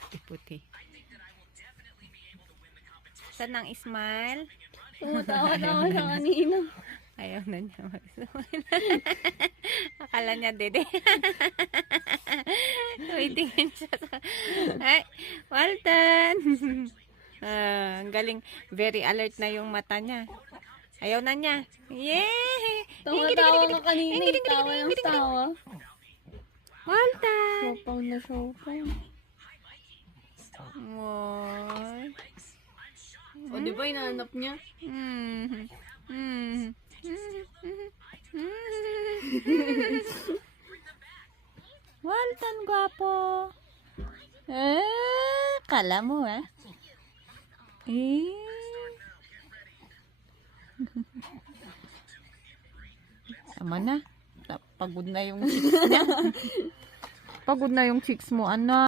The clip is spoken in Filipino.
Puti-puti. Saan ang smile? Tumatawa-tawa sa kanina. Ayaw na niya mag-smile. Akala niya dede. Waitingin siya sa... Ay, Walton! Ang galing. Very alert na yung mata niya. Ayaw na niya. Yay! Tumatawa ka kanina. Tawa yung tawa. Walton! Sopang na sopang. Moy. O, di ba inaanap niya? Walton, gwapo. Kala mo, eh. Tama na. Pagod na yung cheeks niya. Pagod na yung cheeks mo, anak.